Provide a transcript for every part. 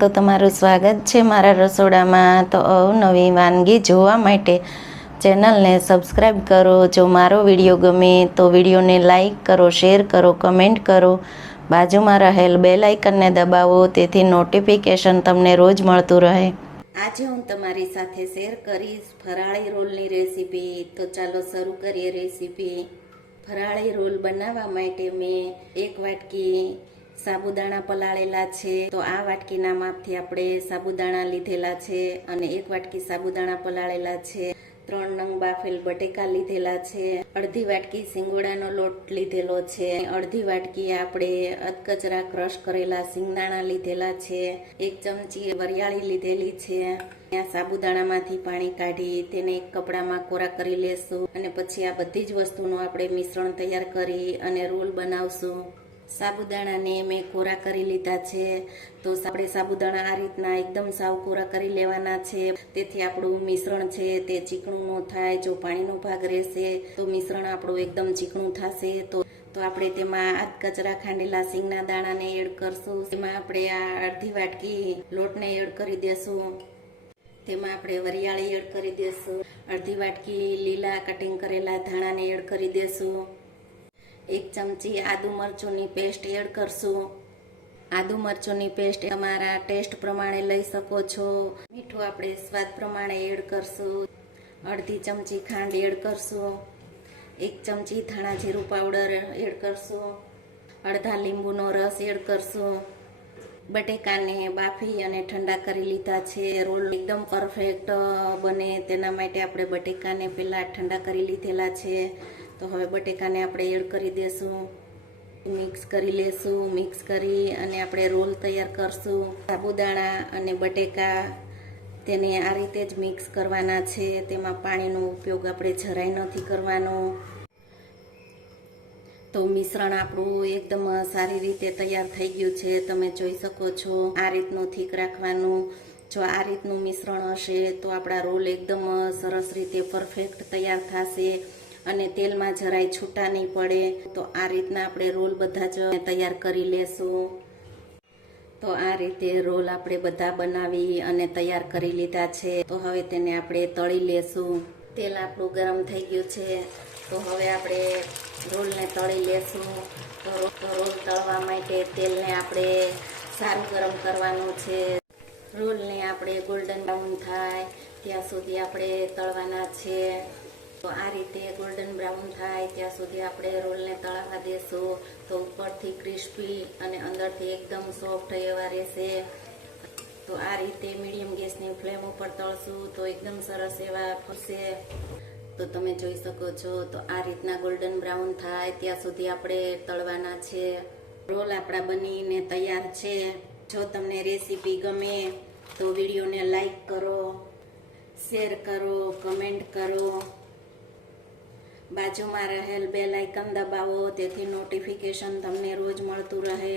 તો તમારું સ્વાગત છે મારા રસોડામાં. તો અવનવી વાનગી જોવા માટે ચેનલને સબસ્ક્રાઈબ કરો. જો મારો વીડિયો ગમે તો વિડીયોને લાઈક કરો, શેર કરો, કમેન્ટ કરો. બાજુમાં રહેલ બેલ આઇકનને દબાવો, તેથી નોટિફિકેશન તમને રોજ મળતું રહે. આજે હું તમારી સાથે શેર કરીશ ફરાળી રોલની રેસીપી. તો ચાલો શરૂ કરીએ રેસીપી. ફરાળી રોલ બનાવવા માટે મેં એક વાટકી સાબુદાણા પલાળેલા છે. તો આ વાટકીના માપથી આપણે સાબુદાણા લીધેલા છે અને એક વાટકી સાબુદાણા પલાળેલા છે. ત્રણ નંગ બાફેલ બટેકા લીધેલા છે. અડધી વાટકી સિંગોડાનો લોટ લીધેલો છે. અડધી વાટકી આપણે અધકચરા ક્રશ કરેલા સિંગદાણા લીધેલા છે. એક ચમચી વરિયાળી લીધેલી છે. ત્યાં સાબુદાણામાંથી પાણી કાઢી તેને એક કપડામાં કોરા કરી લેશું અને પછી આ બધી જ વસ્તુનું આપણે મિશ્રણ તૈયાર કરી અને રોલ બનાવશું. સાબુદાણાને મેં કોરા કરી લીધા છે. તો આપણે સાબુદાણા આ રીતના એકદમ સાવ કોરા કરી લેવાના છે. તેથી આપણું મિશ્રણ છે તે ચીકણું ન થાય, જો પાણીનો ભાગ રહેશે તો મિશ્રણ આપણું એકદમ ચીકણું થશે. તો તો આપણે તેમાં આ કચરા ખાંડેલા સિંગના દાણાને એડ કરશું. તેમાં આપણે આ અડધી વાટકી લોટને એડ કરી દેશું. તેમાં આપણે વરિયાળી એડ કરી દેશું. અડધી વાટકી લીલા કટિંગ કરેલા ધાણાને એડ કરી દેશું. એક ચમચી આદુ મરચુંની પેસ્ટ એડ કરશું. આદુ મરચુંની પેસ્ટ તમારા ટેસ્ટ પ્રમાણે લઈ શકો છો. મીઠું આપણે સ્વાદ પ્રમાણે એડ કરશું. અડધી ચમચી ખાંડ એડ કરશું. એક ચમચી ધાણા જીરું પાવડર એડ કરશું. અડધા લીંબુનો રસ એડ કરશું. બટેકાને બાફી અને ઠંડા કરી લીધા છે. રોલ એકદમ પરફેક્ટ બને. તેના માટે આપણે બટેકાને પહેલાં ઠંડા કરી લીધેલા છે. તો હવે બટેકાને આપણે એડ કરી દેશું, મિક્સ કરી લેશું, મિક્સ કરી અને આપણે રોલ તૈયાર કરશું. સાબુદાણા અને બટેકા તેને આ રીતે જ મિક્સ કરવાના છે. તેમાં પાણીનો ઉપયોગ આપણે જરાય નથી કરવાનો. તો મિશ્રણ આપણું એકદમ સારી રીતે તૈયાર થઈ ગયું છે. તમે જોઈ શકો છો આ રીતનું થીક રાખવાનું. જો આ રીતનું મિશ્રણ હશે તો આપણા રોલ એકદમ સરસ રીતે પરફેક્ટ તૈયાર થશે. અને તેલમાં જરાય છૂટા નહીં પડે. તો આ રીતના આપણે રોલ બધા જ તૈયાર કરી લેશું. તો આ રીતે રોલ આપણે બધા બનાવી અને તૈયાર કરી લીધા છે. તો હવે તેને આપણે તળી લેશું. તેલ આપણું ગરમ થઈ ગયું છે. તો હવે આપણે રોલને તળી લેશું. તો રોલ તળવા માટે તેલને આપણે સારું ગરમ કરવાનું છે. રોલને આપણે ગોલ્ડન બ્રાઉન થાય. ત્યાં સુધી આપણે તળવાના છે. તો આ રીતે ગોલ્ડન બ્રાઉન થાય, ત્યાં સુધી આપણે રોલને તળાવવા દેશું, તો ઉપરથી ક્રિસ્પી અને અંદરથી એકદમ સોફ્ટ એવા રહેશે. તો આ રીતે મીડિયમ ગેસની ફ્લેમ ઉપર તળશું, તો એકદમ સરસ એવા ફરશે. તો તમે જોઈ શકો છો, તો આ રીતના ગોલ્ડન બ્રાઉન થાય, ત્યાં સુધી આપણે તળવાના છે. રોલ આપણા બનીને તૈયાર છે. જો તમને રેસીપી ગમે, તો વિડીયોને લાઈક કરો, શેર કરો કમેન્ટ કરો. બાજુમાં રહેલ બે આઇકન દબાવો, તેથી નોટિફિકેશન તમને રોજ મળતું રહે.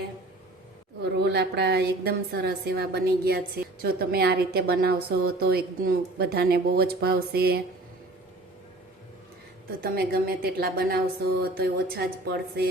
તો રોલ આપણા એકદમ સરસ એવા બની ગયા છે. જો તમે આ રીતે બનાવશો તો એકદમ બધાને બહુ જ ભાવશે. તો તમે ગમે તેટલા બનાવશો તો ઓછા જ પડશે.